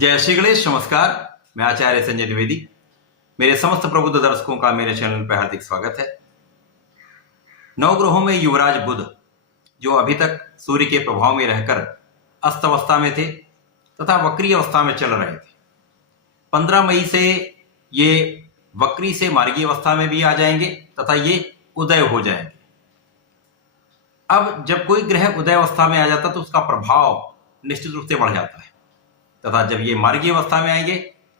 जय श्री गणेश। नमस्कार, मैं आचार्य संजय द्विवेदी। मेरे समस्त प्रबुद्ध दर्शकों का मेरे चैनल पर हार्दिक स्वागत है। नवग्रहों में युवराज बुध, जो अभी तक सूर्य के प्रभाव में रहकर अस्त अवस्था में थे तथा वक्री अवस्था में चल रहे थे, 15 मई से ये वक्री से मार्गी अवस्था में भी आ जाएंगे तथा ये उदय हो जाएंगे। अब जब कोई ग्रह उदय अवस्था में आ जाता है तो उसका प्रभाव निश्चित रूप से बढ़ जाता है तथा जब ये मार्गी अवस्था में आएंगे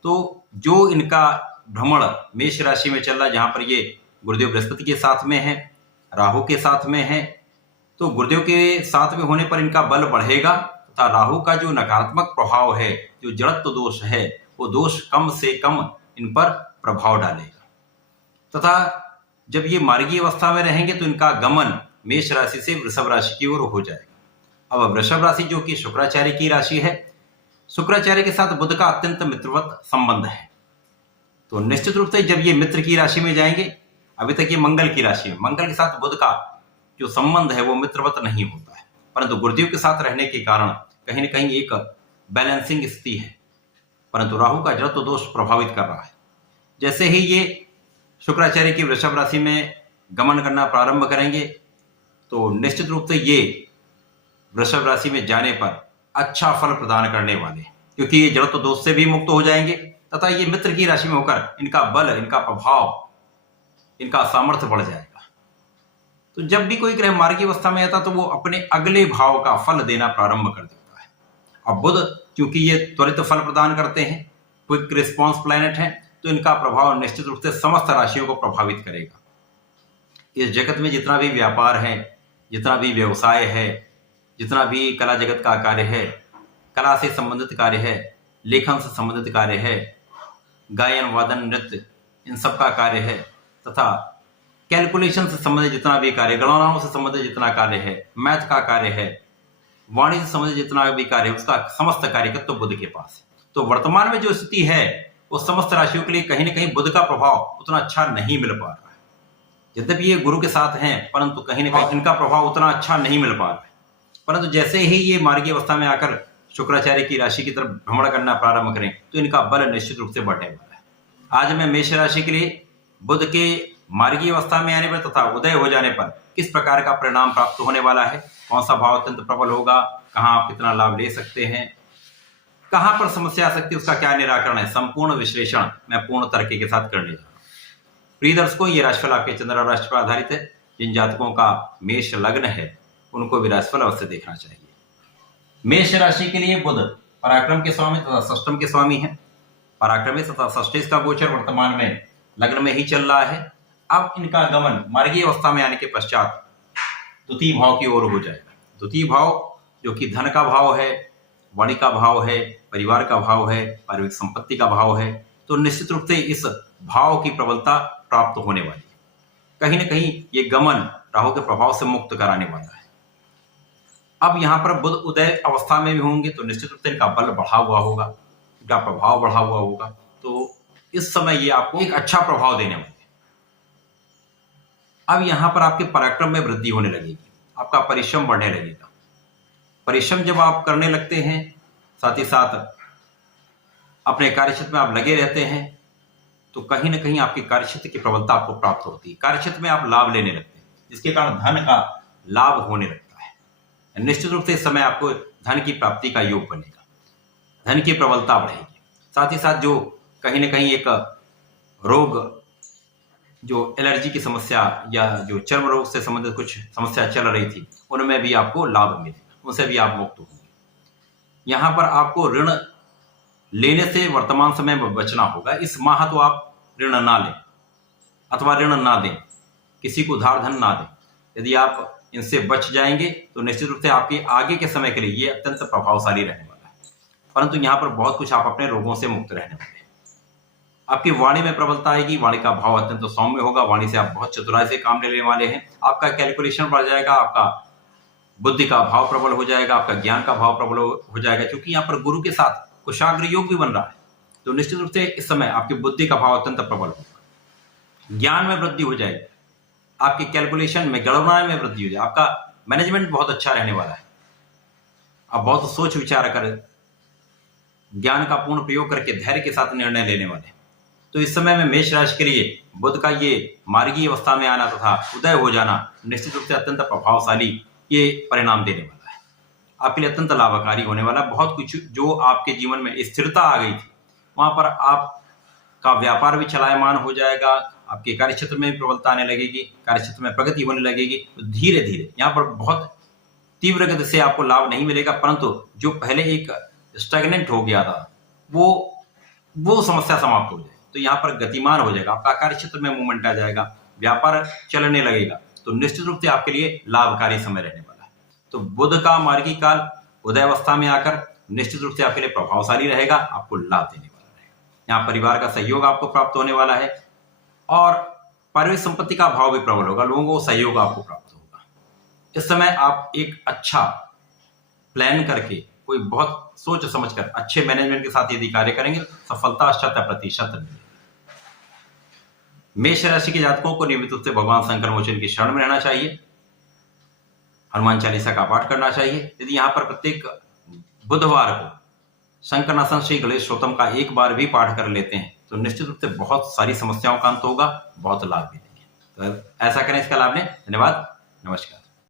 तो जो इनका भ्रमण मेष राशि में चल रहा है, जहां पर ये गुरुदेव बृहस्पति के साथ में है, राहु के साथ में है, तो गुरुदेव के साथ में होने पर इनका बल बढ़ेगा तथा राहु का जो नकारात्मक प्रभाव है, जो जड़त्व दोष है, वो दोष कम से कम इन पर प्रभाव डालेगा तथा जब ये मार्गी अवस्था में रहेंगे तो इनका गमन मेष राशि से वृषभ राशि की ओर हो जाएगा। अब वृषभ राशि जो कि शुक्राचार्य की राशि है, शुक्राचार्य के साथ बुध का अत्यंत मित्रवत संबंध है, तो निश्चित रूप से जब ये मित्र की राशि में जाएंगे, अभी तक ये मंगल की राशि में, मंगल के साथ बुध का जो संबंध है वो मित्रवत नहीं होता है, परंतु गुरुदेव के साथ रहने के कारण कहीं न कहीं एक बैलेंसिंग स्थिति है, परंतु राहु का जड़त्व दोष प्रभावित कर रहा है। जैसे ही ये शुक्राचार्य की वृषभ राशि में गमन करना प्रारंभ करेंगे तो निश्चित रूप से ये वृषभ राशि में जाने पर अच्छा फल प्रदान करने वाले, क्योंकि ये जड़त्व दोष से भी मुक्त हो जाएंगे तथा ये मित्र की राशि में होकर इनका बल, इनका प्रभाव, इनका सामर्थ्य बढ़ जाएगा। तो जब भी कोई ग्रह मार्गी अवस्था में आता तो वो अपने अगले भाव का फल देना प्रारंभ कर देता है। अब बुध क्योंकि ये त्वरित फल प्रदान करते हैं, क्विक रिस्पॉन्स प्लैनेट है, तो इनका प्रभाव निश्चित रूप से समस्त राशियों को प्रभावित करेगा। इस जगत में जितना भी व्यापार है, जितना भी व्यवसाय है, जितना भी कला जगत का कार्य है, कला से संबंधित कार्य है, लेखन से संबंधित कार्य है, गायन वादन नृत्य, इन सब का कार्य है तथा कैलकुलेशन से संबंधित जितना भी कार्य, गणनाओं से संबंधित जितना कार्य है, मैथ का कार्य है, वाणिज्य से संबंधित जितना भी कार्य है, उसका समस्त कार्य तो बुध के पास है। तो वर्तमान में जो स्थिति है वो समस्त राशियों के लिए कहीं न कहीं बुध का प्रभाव उतना अच्छा नहीं मिल पा रहा है। यद्यपि ये गुरु के साथ हैं, परंतु कहीं न कहीं इनका प्रभाव उतना अच्छा नहीं मिल पा रहा है। परंतु जैसे ही ये मार्गी अवस्था में आकर शुक्राचार्य की राशि की तरफ भ्रमण करना प्रारंभ करें तो इनका बल निश्चित रूप से बढ़ने वाला है। आज मैं मेष राशि के लिए बुध के मार्गी अवस्था में आने पर तथा उदय हो जाने पर किस प्रकार का परिणाम प्राप्त होने वाला है, कौन सा भाव अत्यंत प्रबल होगा, कहाँ आप कितना लाभ ले सकते हैं, कहाँ पर समस्या आ सकती है, उसका क्या निराकरण है, संपूर्ण विश्लेषण मैं पूर्ण तरीके के साथ करने जा रहा हूँ। प्रिय दर्शकों, ये राशिफल आपके चंद्र राशि पर आधारित है। जिन जातकों का मेष लग्न है उनको भी राशिफल अवश्य देखना चाहिए। मेष राशि के लिए बुध पराक्रम के स्वामी तथा षष्टम के स्वामी है। पराक्रमी तथा षष्ठेश का गोचर वर्तमान में लग्न में ही चल रहा है। अब इनका गमन मार्गी अवस्था में आने के पश्चात द्वितीय भाव की ओर हो जाएगा। द्वितीय भाव जो कि धन का भाव है, वाणी का भाव है, परिवार का भाव है, पारिवारिक संपत्ति का भाव है, तो निश्चित रूप से इस भाव की प्रबलता प्राप्त होने वाली है। कहीं ना कहीं ये गमन राहु के प्रभाव से मुक्त कराने वाला है। अब यहाँ पर बुध उदय अवस्था में भी होंगे तो निश्चित रूप से इनका बल बढ़ा हुआ होगा, इनका प्रभाव बढ़ा हुआ होगा, तो इस समय ये आपको एक अच्छा प्रभाव देने वाले हैं। अब यहाँ पर आपके पराक्रम में वृद्धि होने लगेगी, आपका परिश्रम बढ़ने लगेगा। परिश्रम जब आप करने लगते हैं, साथ ही साथ अपने कार्यक्षेत्र में आप लगे रहते हैं, तो कहीं ना कहीं आपके कार्यक्षेत्र की प्रबलता आपको प्राप्त होती है। कार्यक्षेत्र में आप लाभ लेने लगते हैं, जिसके कारण धन का लाभ होने लगता है। निश्चित रूप से इस समय आपको धन की प्राप्ति का योग बनेगा, धन की प्रबलता बढ़ेगी। साथ ही साथ जो कहीं ना कहीं एक रोग, जो एलर्जी की समस्या या जो चर्म रोग से संबंधित कुछ समस्या चल रही थी, उनमें भी आपको लाभ मिलेगा, उनसे भी आप मुक्त होंगे। यहाँ पर आपको ऋण लेने से वर्तमान समय में बचना होगा। इस माह तो आप ऋण ना लें अथवा ऋण ना दें, किसी को उधार धन ना दें। यदि आप इनसे बच जाएंगे तो निश्चित रूप से आपके आगे के समय के लिए ये अत्यंत प्रभावशाली रहने वाला है। परंतु यहाँ पर बहुत कुछ आप अपने रोगों से मुक्त रहने वाले हैं। आपकी वाणी में प्रबलता आएगी, वाणी का भाव अत्यंत सौम्य होगा, वाणी से आप बहुत चतुराई से काम लेने वाले हैं। आपका कैलकुलेशन बढ़ जाएगा, आपका बुद्धि का भाव प्रबल हो जाएगा, आपका ज्ञान का भाव प्रबल हो जाएगा, क्योंकि यहाँ पर गुरु के साथ कुशाग्र योग भी बन रहा है। तो निश्चित रूप से इस समय आपकी बुद्धि का भाव अत्यंत प्रबल होगा, ज्ञान में वृद्धि हो जाएगी, आपके कैलकुलेशन में, गणना में वृद्धि हो जाए, आपका मैनेजमेंट बहुत अच्छा रहने वाला है। आप बहुत सोच विचार कर ज्ञान का पूर्ण प्रयोग करके धैर्य के साथ निर्णय लेने वाले। तो इस समय में मेष राशि के लिए बुध का ये मार्गी अवस्था में आना तथा उदय हो जाना निश्चित रूप से अत्यंत प्रभावशाली ये परिणाम देने वाला है। आपके लिए अत्यंत लाभकारी होने वाला। बहुत कुछ जो आपके जीवन में स्थिरता आ गई थी, वहां पर आपका व्यापार भी चलायमान हो जाएगा, आपके कार्य क्षेत्र में भी प्रबलता आने लगेगी, कार्य क्षेत्र में प्रगति होने लगेगी। तो धीरे धीरे यहाँ पर बहुत तीव्र गति से आपको लाभ नहीं मिलेगा, परंतु जो पहले एक स्टैग्नेंट हो गया था वो समस्या समाप्त हो जाएगी। तो यहाँ पर गतिमान हो जाएगा, आपका कार्य क्षेत्र में मूवमेंट आ जाएगा, व्यापार चलने लगेगा। तो निश्चित रूप से आपके लिए लाभकारी समय रहने वाला है। तो बुध का मार्गी काल उदय अवस्था में आकर निश्चित रूप से आपके लिए प्रभावशाली रहेगा, आपको लाभ देने वाला रहेगा। यहाँ परिवार का सहयोग आपको प्राप्त होने वाला है और पारिवारिक संपत्ति का भाव भी प्रबल होगा, लोगों को सहयोग आपको प्राप्त होगा। इस समय आप एक अच्छा प्लान करके, कोई बहुत सोच समझकर अच्छे मैनेजमेंट के साथ यदि कार्य करेंगे, सफलता 100% मिलेगी। मेष राशि के जातकों को नियमित रूप से भगवान शंकर मोचन की शरण में रहना चाहिए, हनुमान चालीसा का पाठ करना चाहिए। यदि यहाँ पर प्रत्येक बुधवार को शंकरनाशन श्री गणेश स्तोत्रम का एक बार भी पाठ कर लेते हैं तो निश्चित रूप से बहुत सारी समस्याओं का अंत होगा, बहुत लाभ मिलेंगे। तो ऐसा करें, इसका लाभ लें। धन्यवाद, नमस्कार।